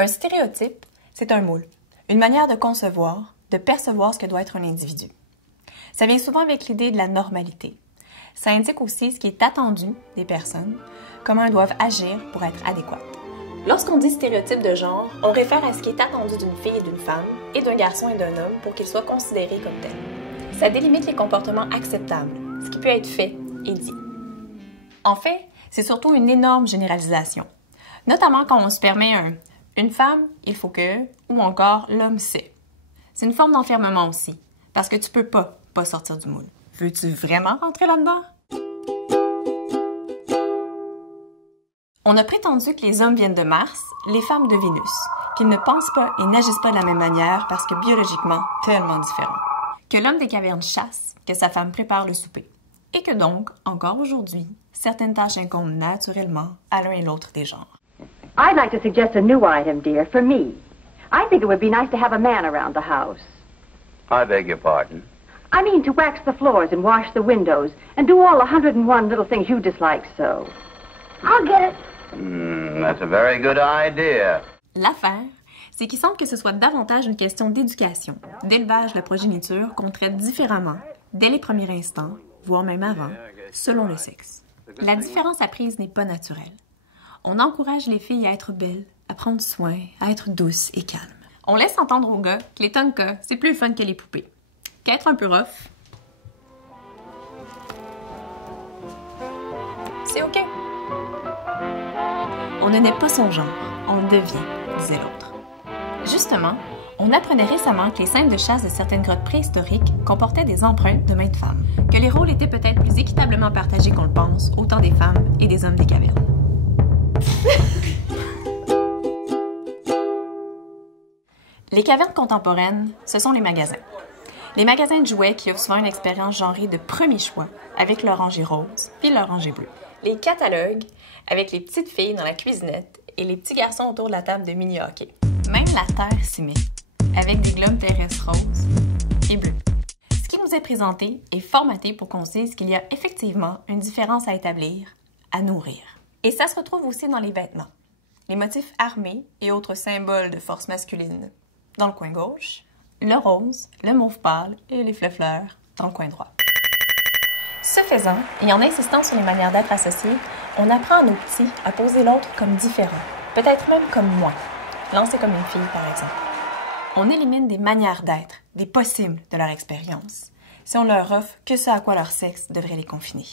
Un stéréotype, c'est un moule, une manière de concevoir, de percevoir ce que doit être un individu. Ça vient souvent avec l'idée de la normalité. Ça indique aussi ce qui est attendu des personnes, comment elles doivent agir pour être adéquates. Lorsqu'on dit stéréotype de genre, on réfère à ce qui est attendu d'une fille et d'une femme, et d'un garçon et d'un homme pour qu'ils soient considérés comme tels. Ça délimite les comportements acceptables, ce qui peut être fait et dit. En fait, c'est surtout une énorme généralisation, notamment quand on se permet une femme, il faut que, ou encore l'homme sait. C'est une forme d'enfermement aussi, parce que tu peux pas sortir du moule. Veux-tu vraiment rentrer là-dedans? On a prétendu que les hommes viennent de Mars, les femmes de Vénus, qu'ils ne pensent pas et n'agissent pas de la même manière parce que biologiquement, tellement différents. Que l'homme des cavernes chasse, que sa femme prépare le souper. Et que donc, encore aujourd'hui, certaines tâches incombent naturellement à l'un et l'autre des genres. I'd like to suggest a new item, dear, for me. I think it would be nice to have a man around the house. I beg your pardon? I mean to wax the floors and wash the windows and do all the 101 little things you dislike so. I'll get it. That's a very good idea. L'affaire, c'est qu'il semble que ce soit davantage une question d'éducation, d'élevage de progéniture qu'on traite différemment, dès les premiers instants, voire même avant, selon le sexe. La différence apprise n'est pas naturelle. On encourage les filles à être belles, à prendre soin, à être douces et calmes. On laisse entendre aux gars que les tonkas, c'est plus fun que les poupées. Qu'être un peu rough, c'est OK. On ne naît pas son genre, on le devient, disait l'autre. Justement, on apprenait récemment que les scènes de chasse de certaines grottes préhistoriques comportaient des empreintes de mains de femmes, que les rôles étaient peut-être plus équitablement partagés qu'on le pense, autant des femmes et des hommes des cavernes. Les cavernes contemporaines, ce sont les magasins. Les magasins de jouets qui offrent souvent une expérience genrée de premier choix, avec leur rangée rose puis leur rangée bleue. Les catalogues, avec les petites filles dans la cuisinette et les petits garçons autour de la table de mini-hockey. Même la Terre s'y met, avec des globes terrestres roses et bleus. Ce qui nous est présenté est formaté pour qu'on dise qu'il y a effectivement une différence à établir, à nourrir. Et ça se retrouve aussi dans les vêtements. Les motifs armés et autres symboles de force masculine dans le coin gauche, le rose, le mauve pâle et les fleurs dans le coin droit. Ce faisant, et en insistant sur les manières d'être associées, on apprend à nos petits à poser l'autre comme différent, peut-être même comme moi, lancé comme une fille par exemple. On élimine des manières d'être, des possibles de leur expérience, si on leur offre que ce à quoi leur sexe devrait les confiner.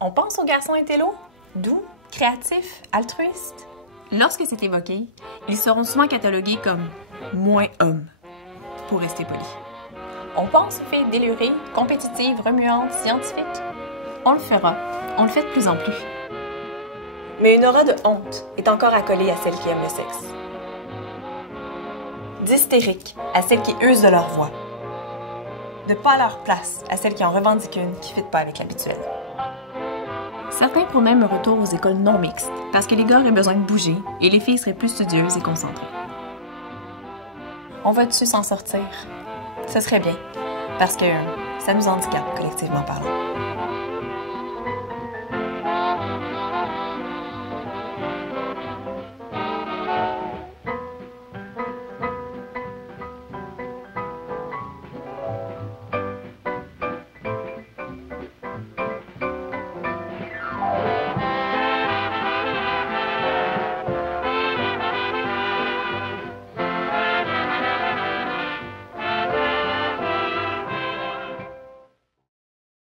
On pense aux garçons intello, doux, créatifs, altruistes. Lorsque c'est évoqué, ils seront souvent catalogués comme « moins hommes », pour rester polis. On pense aux filles délurées, compétitives, remuantes, scientifiques. On le fera, on le fait de plus en plus. Mais une aura de honte est encore accolée à celles qui aiment le sexe. D'hystérique à celles qui usent de leur voix. De pas à leur place à celles qui en revendiquent une qui ne fit pas avec l'habituel. Certains promènent un retour aux écoles non mixtes parce que les gars auraient besoin de bouger et les filles seraient plus studieuses et concentrées. On va-tu s'en sortir? Ce serait bien, parce que ça nous handicape collectivement parlant.